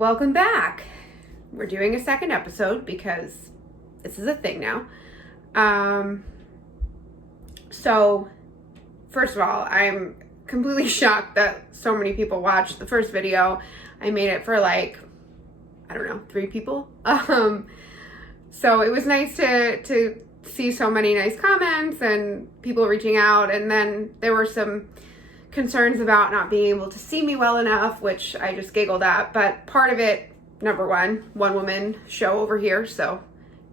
Welcome back. We're doing a second episode because this is a thing now. So first of all, I'm completely shocked that so many people watched the first video. I made it for like, I don't know, 3 people. So it was nice to see so many nice comments and people reaching out, and then there were some concerns about not being able to see me well enough, which I just giggled at, but part of it, number one woman show over here, so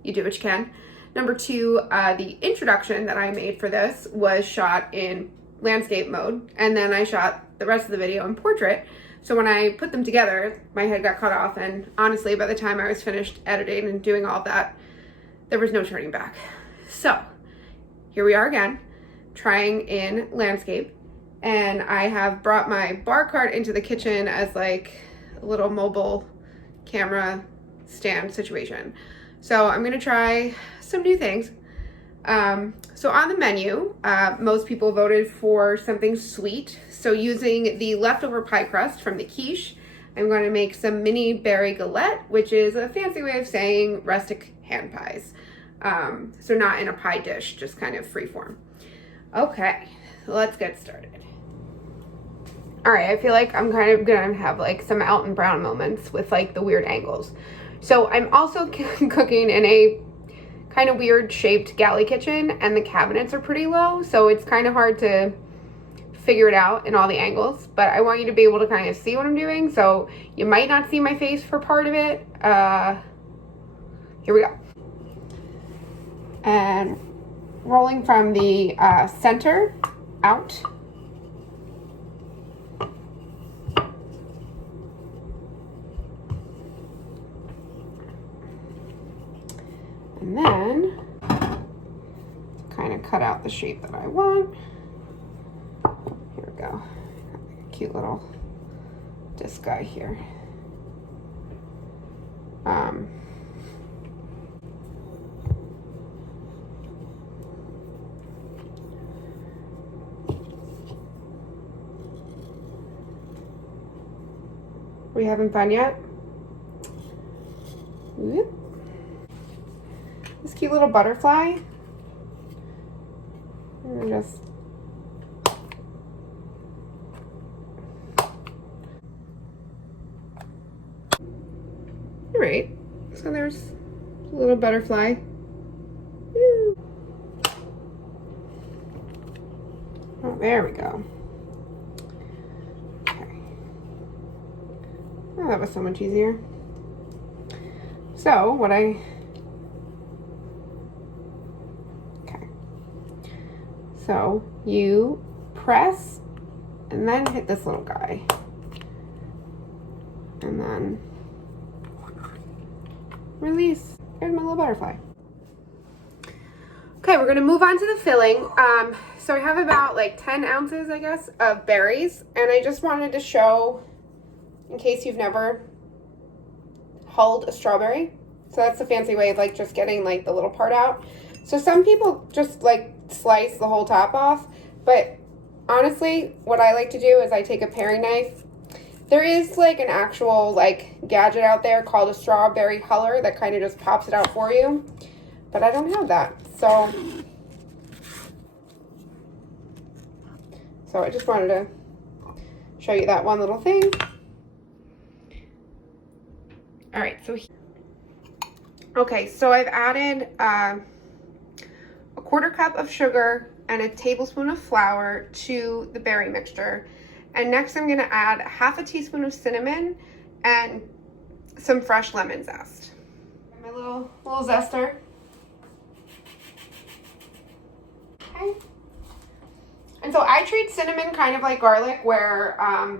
you do what you can. Number 2, the introduction that I made for this was shot in landscape mode, and then I shot the rest of the video in portrait. So when I put them together, my head got cut off, and honestly, by the time I was finished editing and doing all that, there was no turning back. So here we are again, trying in landscape, and I have brought my bar cart into the kitchen as like a little mobile camera stand situation. So I'm gonna try some new things. So on the menu, most people voted for something sweet. So using the leftover pie crust from the quiche, I'm going to make some mini berry galette, which is a fancy way of saying rustic hand pies. So not in a pie dish, just kind of free form. Okay, let's get started. All right, I feel like I'm kind of gonna have like some Alton Brown moments with like the weird angles. So I'm also cooking in a kind of weird shaped galley kitchen, and the cabinets are pretty low, so it's kind of hard to figure it out in all the angles, but I want you to be able to kind of see what I'm doing, so you might not see my face for part of it. Here we go. And rolling from the center out. And then kind of cut out the shape that I want. Here we go. Cute little disc guy here. We having fun yet? Whoop. This cute little butterfly. And just all right. So there's a little butterfly. Woo. Oh, there we go. Okay. Oh, that was so much easier. So what I So you press and then hit this little guy. And then release. There's my little butterfly. Okay, we're gonna move on to the filling. So I have about like 10 ounces, I guess, of berries. And I just wanted to show, in case you've never hulled a strawberry. So that's the fancy way of like just getting like the little part out. So some people just like slice the whole top off, but honestly, what I like to do is I take a paring knife. There is like an actual like gadget out there called a strawberry huller that kind of just pops it out for you, but I don't have that. So I just wanted to show you that one little thing. All right, okay, so I've added a 1/4 cup of sugar and a tablespoon of flour to the berry mixture. And next I'm gonna add 1/2 teaspoon of cinnamon and some fresh lemon zest. And my little zester. Okay. And so I treat cinnamon kind of like garlic, where I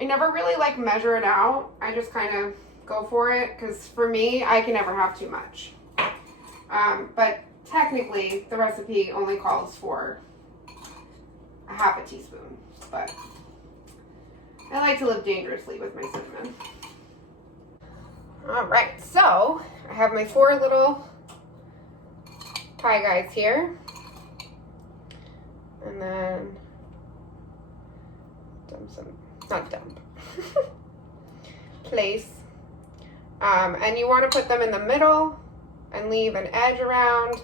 never really like measure it out. I just kind of go for it, because for me, I can never have too much. But technically, the recipe only calls for 1/2 teaspoon, but I like to live dangerously with my cinnamon. All right, so I have my 4 little pie guys here. And then dump some, not dump, place And you want to put them in the middle and leave an edge around.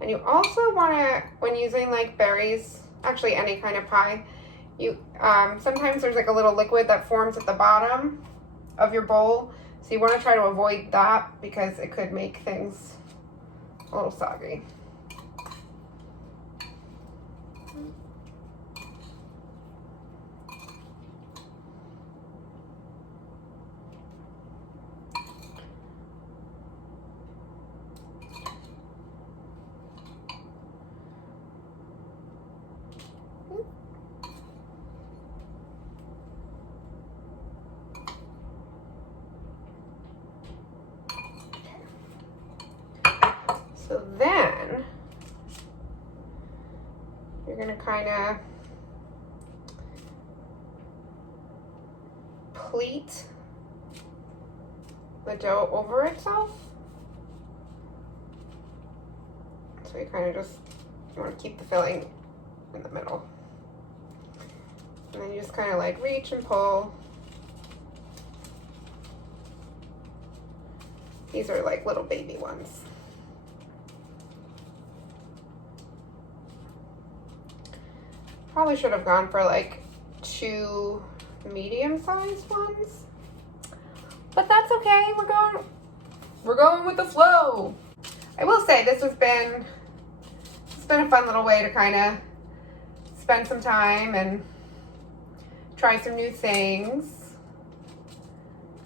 And you also want to, when using like berries, actually any kind of pie, you sometimes there's like a little liquid that forms at the bottom of your bowl. So you want to try to avoid that because it could make things a little soggy. So then you're going to kind of pleat the dough over itself. So you kind of just, you want to keep the filling in the middle. And then you just kind of like reach and pull. These are like little baby ones. Probably should have gone for like 2 medium-sized ones, but that's okay. We're going with the flow. I will say it's been a fun little way to kind of spend some time and try some new things.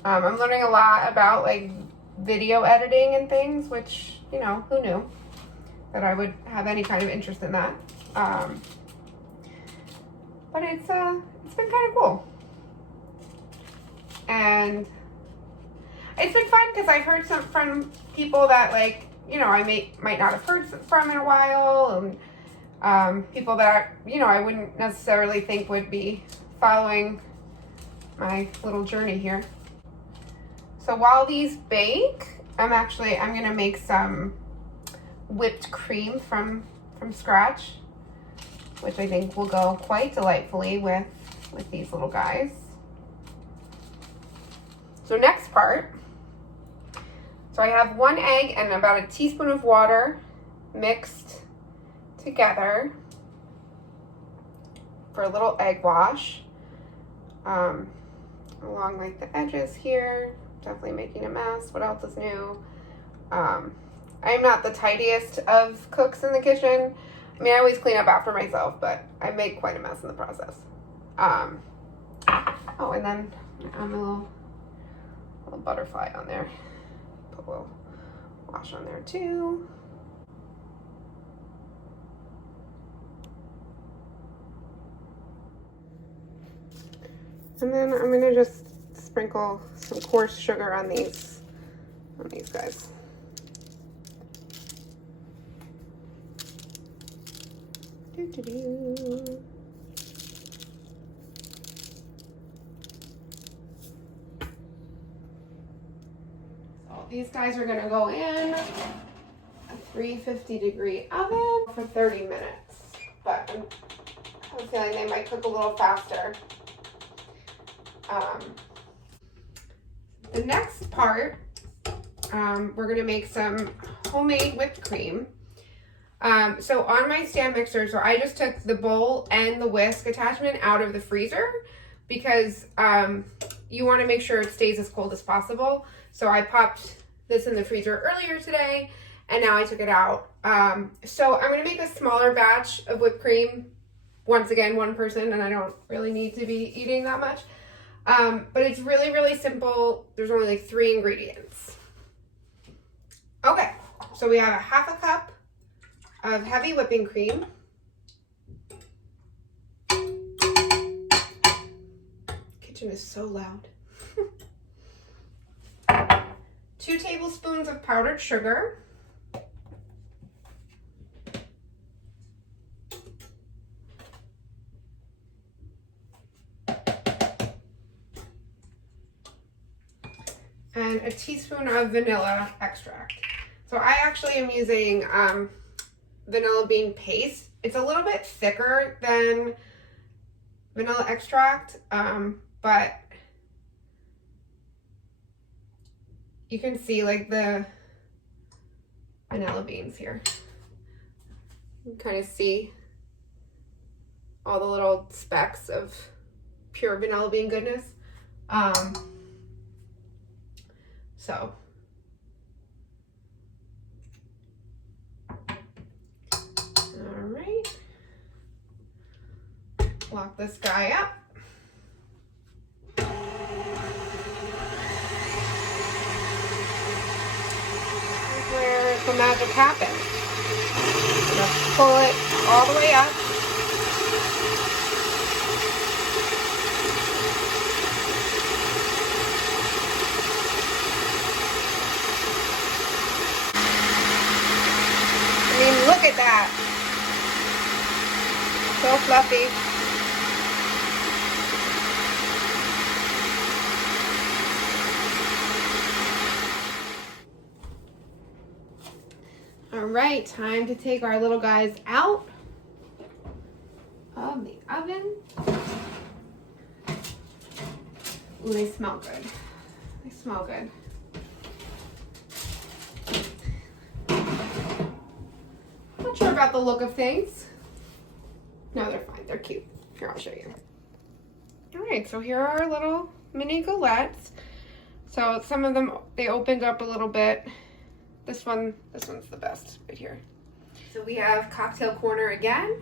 I'm learning a lot about like video editing and things, which, you know, who knew that I would have any kind of interest in that. But it's been kind of cool. And it's been fun because I've heard from people that, like, you know, I might not have heard from in a while, and people that, you know, I wouldn't necessarily think would be following my little journey here. So while these bake, I'm gonna make some whipped cream from scratch, which I think will go quite delightfully with these little guys. So next part, so I have 1 egg and about a teaspoon of water mixed together for a little egg wash. Along like the edges here, definitely making a mess. What else is new? I'm not the tidiest of cooks in the kitchen. I mean, I always clean up after myself, but I make quite a mess in the process. Oh, and then a little butterfly on there. Put a little wash on there too. And then I'm gonna just sprinkle some coarse sugar on these guys. So these guys are gonna go in a 350-degree oven for 30 minutes, but I have a feeling they might cook a little faster. The next part, we're gonna make some homemade whipped cream. So on my stand mixer, so I just took the bowl and the whisk attachment out of the freezer because you want to make sure it stays as cold as possible. So I popped this in the freezer earlier today and now I took it out. So I'm going to make a smaller batch of whipped cream. Once again, 1 person, and I don't really need to be eating that much. But it's really, really simple. There's only like 3 ingredients. Okay, so we have a 1/2 cup of heavy whipping cream, kitchen is so loud. 2 tablespoons of powdered sugar, and a teaspoon of vanilla extract. So I actually am using vanilla bean paste. It's a little bit thicker than vanilla extract, but you can see like the vanilla beans here. You can kind of see all the little specks of pure vanilla bean goodness. So all right, lock this guy up. Here's where the magic happens. I'm gonna pull it all the way up. Look at that. So fluffy. All right, time to take our little guys out of the oven. Ooh, they smell good. They smell good. Not sure about the look of things. No, they're fine. They're cute. Here, I'll show you. All right, so here are our little mini galettes. So some of them, they opened up a little bit. This one's the best right here. So we have cocktail corner again.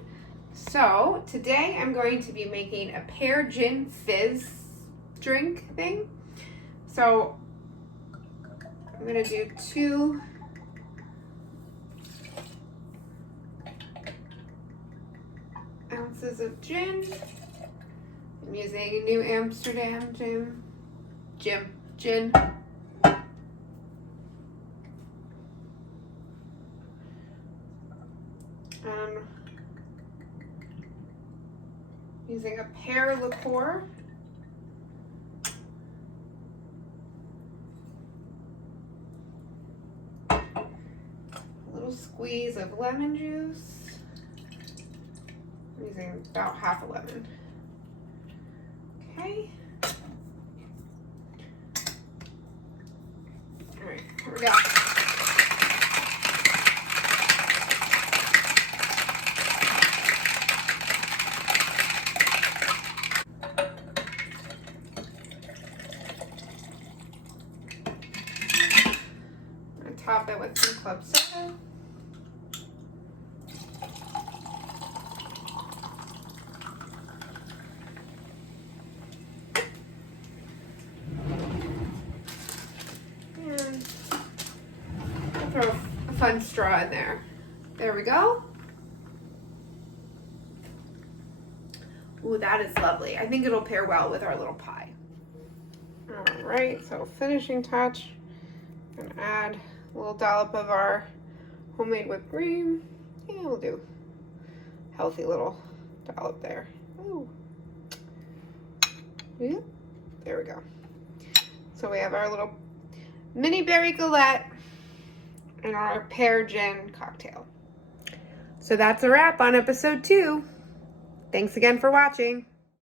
So today I'm going to be making a pear gin fizz drink thing. So I'm gonna do 2 ounces of gin. I'm using New Amsterdam gin. Using a pear liqueur. A little squeeze of lemon juice. I'm using about half a lemon. Okay. All right, here we go. Top it with some club soda. And I'll throw a fun straw in there. There we go. Ooh, that is lovely. I think it'll pair well with our little pie. All right, so finishing touch. I'm gonna add a little dollop of our homemade whipped cream. Yeah, we'll do a healthy little dollop there. Ooh. Yeah, there we go. So we have our little mini berry galette and our pear gin cocktail. So that's a wrap on episode 2. Thanks again for watching.